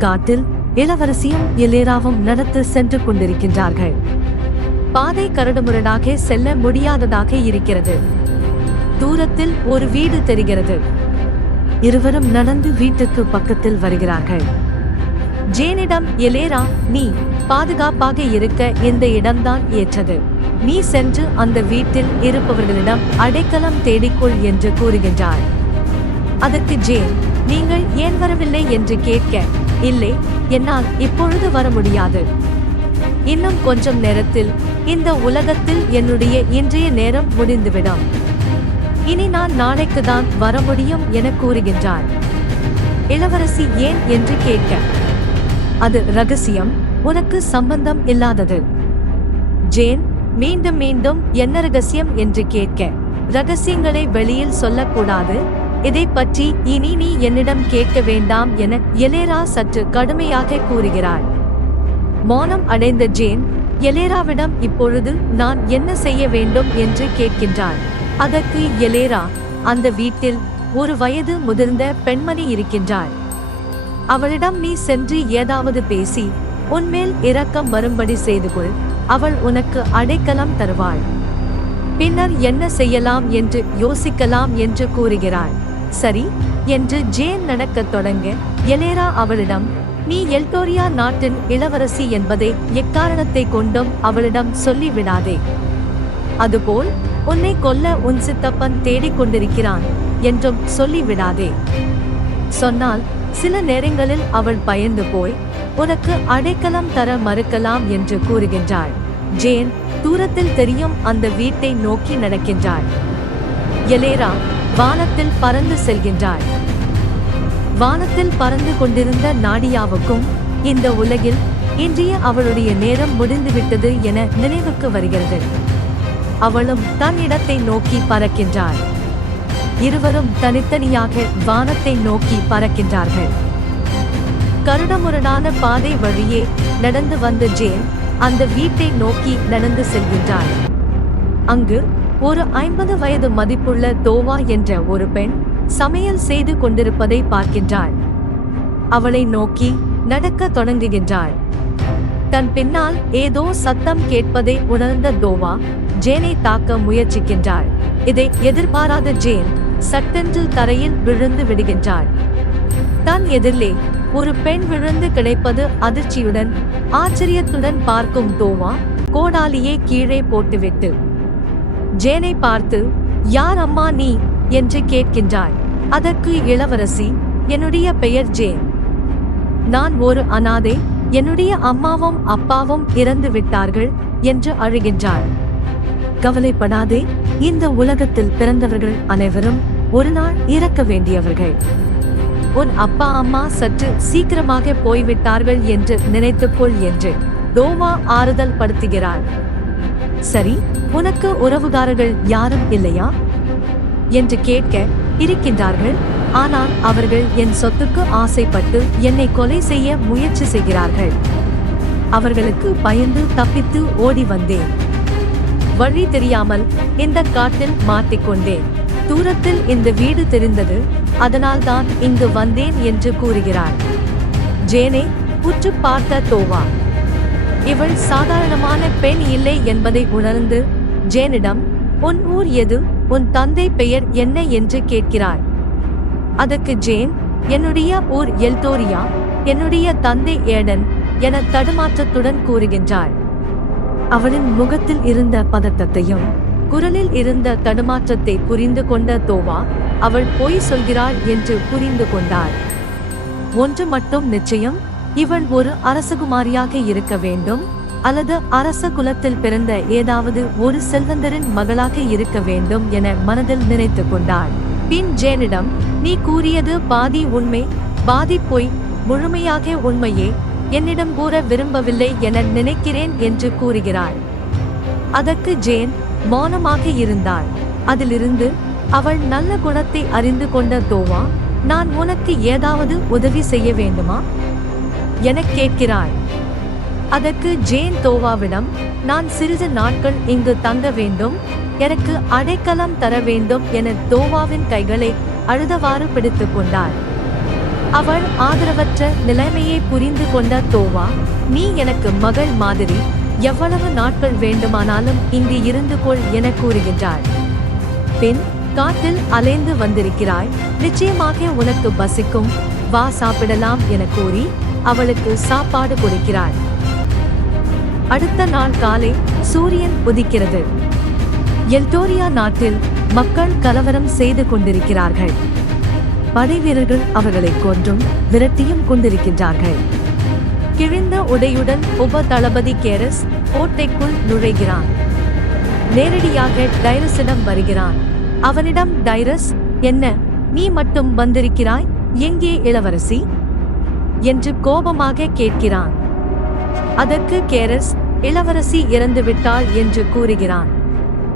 காட்டில் இளவரசியும் எலேராவும் நடத்து சென்று கொண்டிருக்கின்றார்கள். பாதை கரடுமுரடாக செல்ல முடியாததாக இருக்கிறது. தூரத்தில் ஒரு வீடு தெரிகிறது. இருவரும் நடந்து வீட்டுக்கு பக்கத்தில் வருகிறார்கள். ஜேனிடம் எலேரா நீ பாதுகாப்பாக இருக்க இந்த இடம்தான் ஏற்றது. நீ சென்று அந்த வீட்டில் இருப்பவர்களிடம் அடைக்கலம் தேடிக்கொள் என்று கூறுகின்றார். அதற்கு ஜேன் நீங்கள் ஏன் வரவில்லை? என்று கேட்க இல்லை என்னால் இப்பொழுது வர முடியாது. இன்னும் கொஞ்சம் நேரத்தில் இந்த உலகத்தில் என்னுடைய இன்றைய நேரம் முடிந்துவிடும். இனி நான் நாளைக்கு தான் வர முடியும் என கூறுகின்றார். இளவரசி ஏன் என்று கேட்க அது ரகசியம் உனக்கு சம்பந்தம் இல்லாதது. ஜேன் மீண்டும் மீண்டும் என்ன ரகசியம்? என்று கேட்க ரகசியங்களை வெளியில் சொல்லக்கூடாது. இதை பற்றி இனி நீ என்னிடம் கேட்க வேண்டாம் என எலேரா சற்று கடுமையாக கூறுகிறாள். மௌனம் அடைந்த ஜேன் எலேராவிடம் இப்பொழுது நான் என்ன செய்ய வேண்டும் என்று கேட்கின்றாள். அதற்கு எலேரா அந்த வீட்டில் ஒரு வயது முதிர்ந்த பெண்மணி இருக்கின்றாள். அவளிடம் நீ சென்று ஏதாவது பேசி உன்மேல் இரக்கம் வரும்படி செய்து கொள் அவள் உனக்கு அடைக்கலம் தருவாள். பின்னர் என்ன செய்யலாம் என்று யோசிக்கலாம் என்று கூறுகிறாள். சரி என்று ஜேன் நடக்கத் தொடங்க எலேரா அவளிடம் நீ எல்டோரியா நாட்டின் இளவரசி என்பதை எக்காரணத்தை கொண்டும் அவளிடம் சொல்லிவிடாதே. அதுபோல் உன்னை கொல்ல உன் சித்தப்பன் தேடிக் கொண்டிருக்கிறான் என்றும் சொல்லிவிடாதே. சொன்னால் சில நேரங்களில் அவள் பயந்து போய் உனக்கு அடைக்கலம் தர மறுக்கலாம் என்று கூறுகின்றாள். ஜேன் தூரத்தில் தெரியும் அந்த வீட்டை நோக்கி நடக்கின்றாள். எலேரா வானத்தில் பறந்து செல்கின்றாள் வானத்தில் பறந்து கொண்டிருந்த நாடியாவுக்கும் இந்த உலகில் இன்றைய அவளுடைய நேரம் முடிந்துவிட்டது என நினைவுக்கு வருகிறது. அவளும் தன் இடத்தை நோக்கி பறக்கின்றாள். இருவரும் தனித்தனியாக வானத்தை நோக்கி பறக்கின்றார்கள். கருடமுரடான பாதை வழியே நடந்து வந்த ஜேன் அந்த வீட்டை நோக்கி நடந்து செல்கின்றாள். அங்கு ஒரு ஐம்பது வயது மதிப்புள்ள தோவா என்ற ஒரு பெண் சமையல் செய்து கொண்டிருப்பதை பார்க்கின்றாள். அவளை நோக்கி நடக்க தொடங்குகின்றாள். தன் பின்னால் ஏதோ சத்தம் கேட்பதை உணர்ந்த தோவா ஜேனை தாக்க முயற்சிக்கின்றாள். இதை எதிர்பாராத ஜேன் சட்டென்று தரையில் விழுந்து விடுகின்றாள். தன் எதிரிலே ஒரு பெண் விழுந்து கிடைப்பது அதிர்ச்சியுடன் ஆச்சரியத்துடன் பார்க்கும் தோவா கோடாலியை கீழே போட்டுவிட்டு ஜேனை பார்த்து யார் அம்மா நீ? என்று கேட்கின்றாள். அதற்கு இளவரசி என்னுடைய பெயர் ஜேன். நான் ஒரு அனாதை என்னுடைய அம்மாவும் அப்பாவும் இறந்து விட்டார்கள் என்று அழுகின்றாள். கவலைப்படாதே இந்த உலகத்தில் பிறந்தவர்கள் அனைவரும் ஒரு நாள் இறக்க வேண்டியவர்கள். உன் அப்பா அம்மா சற்று சீக்கிரமாக போய்விட்டார்கள் என்று நினைத்துக்கொள் என்று டோமா ஆறுதல் படுத்துகிறாள். சரி உனக்கு உறவுகாரர்கள் யாரும் இல்லையா? என்று கேட்க இருக்கின்றார்கள். ஆனால் அவர்கள் என் சொத்துக்கு ஆசைப்பட்டு என்னை கொலை செய்ய முயற்சி செய்கிறார்கள். அவர்களுக்கு பயந்து தப்பித்து ஓடி வந்தேன். வழி தெரியாமல் இந்த காட்டில் மாட்டிக்கொண்டேன் தூரத்தில் இந்த வீடு தெரிந்தது அதனால் தான் இங்கு வந்தேன் என்று கூறுகிறார் ஜேனே உற்று பார்த்த தோவா. இவள் சாதாரணமான பெண் இல்லை என்பதை உணர்ந்து ஜேனிடம் உன் ஊர் எது? உன் தந்தை பெயர் என்ன என்று கேட்கிறாள். அதற்கு ஜேன் என்னுடைய ஊர் எல்தோரியா என்னுடைய தந்தை ஏடன் என தடுமாற்றத்துடன் கூறுகின்றாள். அவளின் முகத்தில் இருந்த பதட்டத்தையும் குரலில் இருந்த தடுமாற்றத்தை புரிந்து கொண்ட தோவா அவள் பொய் சொல்கிறாள் என்று புரிந்து கொண்டாள். ஒன்று மட்டும் நிச்சயம் இவள் ஒரு அரசகுமாரியாக இருக்க வேண்டும் அல்லது அரச குலத்தில் பிறந்த ஏதாவது ஒரு செல்வந்தரின் மகளாக இருக்க வேண்டும் என மனதில் நினைத்து கொண்டாள். பின் ஜேனிடம் நீ கூறியது பாதி உண்மை பாதி பொய் முழுமையாக உண்மையே என்னிடம் கூற விரும்பவில்லை என நினைக்கிறேன் என்று கூறுகிறாள். அதற்கு ஜேன் மௌனமாக இருந்தாள். அதிலிருந்து அவள் நல்ல குணத்தை அறிந்து கொண்ட தோவா நான் உனக்கு ஏதாவது உதவி செய்ய வேண்டுமா? எனக் கேட்கிறாள் அதற்கு ஜேன் தோவாவிடம் நான் சிறிது நாட்கள் இங்கு தங்க வேண்டும் எனக்கு அடைக்கலம் தர வேண்டும் என தோவாவின் கைகளை அழுதவாறு பிடித்துக் கொண்டாள். அவள் ஆதரவற்ற நிலைமையை புரிந்து கொண்ட தோவா நீ எனக்கு மகள் மாதிரி எவ்வளவு நாட்கள் வேண்டுமானாலும் இங்கு இருந்து கொள் என கூறுகின்றாள். பின் காட்டில் அலைந்து வந்திருக்கிறாய் நிச்சயமாக உனக்கு பசிக்கும் வா சாப்பிடலாம் என கூறி அவளுக்கு சாப்பாடு கொடுக்கிறாள் அடுத்த நாள் காலை சூரியன் உதிக்கிறது. எல்டோரியா நாட்டில் மக்கள் கலவரம் செய்து கொண்டிருக்கிறார்கள். படைவீரர்கள் அவர்களை கொன்றும் விரட்டியும் கொண்டிருக்கின்றார்கள். கிழிந்த உடையுடன் உப தளபதி கேரஸ் கோட்டைக்குள் நுழைகிறான். நேரடியாக டைரஸிடம் வருகிறான். அவனிடம் டைரஸ் என்ன நீ மட்டும் வந்திருக்கிறாய்? எங்கே இளவரசி? என்று கோபமாக கேட்கிறான். அதற்கு கேரஸ் இளவரசி இறந்து விட்டாள் என்று கூறுகிறான்.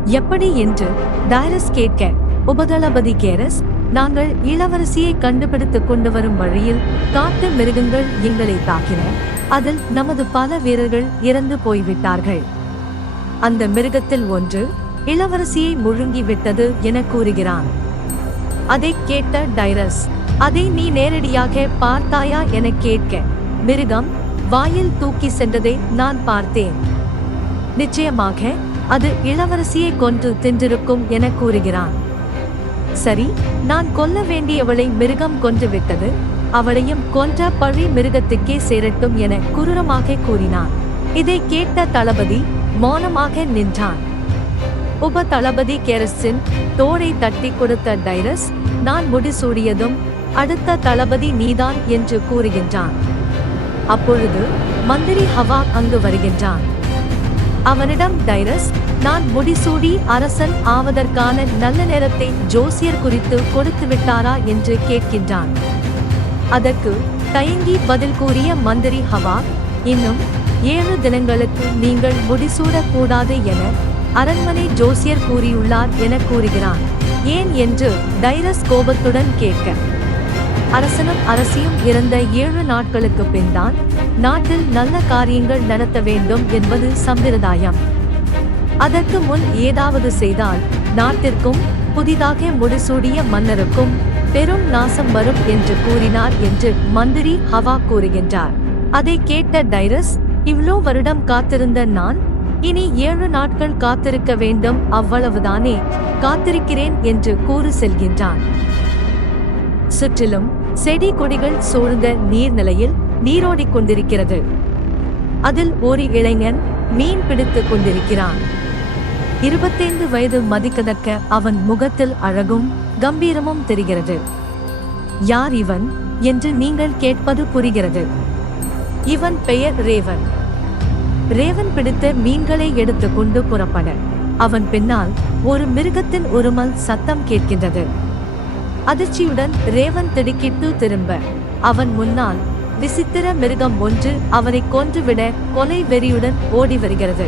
எப்படி என்று டைரஸ் கேட்க உபதளபதி கேரஸ் நாங்கள் இளவரசியை கண்டுபிடித்துக் கொண்டு வரும் வழியில் காட்டு மிருகங்கள் எங்களை தாக்கின. அதில் நமது பல வீரர்கள் இறந்து போய்விட்டார்கள். அந்த மிருகத்தில் ஒன்று இளவரசியை முழுங்கிவிட்டது என கூறுகிறான். அதை கேட்ட டைரஸ் அதை நீ நேரடியாக பார்த்தாயா என கேட்க. மிருகம் வாயில் தூக்கி சென்றதை நான் பார்த்தேன். நிச்சயமாக அது இளவரசியை கொன்று தின்றிருக்கும் என கூறுகிறான். சரி நான் கொல்ல வேண்டியவளை மிருகம் கொன்று விட்டது அவளையும் கொன்ற பழி மிருகத்துக்கே சேரட்டும் என குரூரமாக கூறினான். இதை கேட்ட தளபதி மௌனமாக நின்றான். உப தளபதி கேரஸின் தோடை தட்டி கொடுத்த டைரஸ் நான் முடிசூடியதும் அடுத்த தளபதி நீதான் என்று கூறுகின்றான். அப்பொழுது மந்திரி ஹவா அங்கு வருகின்றான். அவனிடம் டைரஸ் நான் முடிசூடி அரசன் ஆவதற்கான நல்ல நேரத்தை ஜோசியர் குறித்து கொடுத்து விட்டாரா? என்று கேட்கின்றான். அதற்கு தயங்கி பதில் கூறிய மந்திரி ஹவா இன்னும் ஏழு தினங்களுக்கு நீங்கள் முடிசூடக்கூடாது என அரண்மனை ஜோசியர் கூறியுள்ளார் என கூறுகிறான். ஏன் என்று டைரஸ் கோபத்துடன் கேட்க அரசனும் அரசியும் இறந்த ஏழு நாட்களுக்கு பின்தான் நாட்டில் நல்ல காரியங்கள் நடத்த வேண்டும் என்பது சம்பிரதாயம். அதற்கு முன் ஏதாவது செய்தால் நாட்டிற்கும் புதிதாக முடிசூடிய மன்னருக்கும் பெரும் நாசம் வரும் என்று கூறினார் என்று மந்திரி ஹவா கூறுகின்றார். அதை கேட்ட டைரஸ் இவ்வளோ வருடம் காத்திருந்த நான் இனி ஏழு நாட்கள் காத்திருக்க வேண்டும் அவ்வளவுதானே காத்திருக்கிறேன் என்று கூறு செல்கின்றான். சுற்றிலும் செடி கொடிகள் சூழ்ந்த நீர்நிலையில் நீரோடிக் கொண்டிருக்கிறது. அதில் ஒரு இளைஞன் மீன் பிடித்துக் கொண்டிருக்கிறான். இருபத்தைந்து வயது மதிக்கதக்க அவன் முகத்தில் அழகும் கம்பீரமும் தெரிகிறது. யார் இவன்? என்று நீங்கள் கேட்பது புரிகிறது. இவன் பெயர் ரேவன். ரேவன் பிடித்த மீன்களை எடுத்துக்கொண்டு புறப்பட. அவன் பின்னால் ஒரு மிருகத்தின் உருமல் சத்தம் கேட்கின்றது. அதிர்ச்சியுடன் ரேவன் திடுக்கிட்டு திரும்ப. அவன் முன்னால் விசித்திர மிருகம் ஒன்று அவனை கொன்றுவிட கொலை வெறியுடன் ஓடி வருகிறது.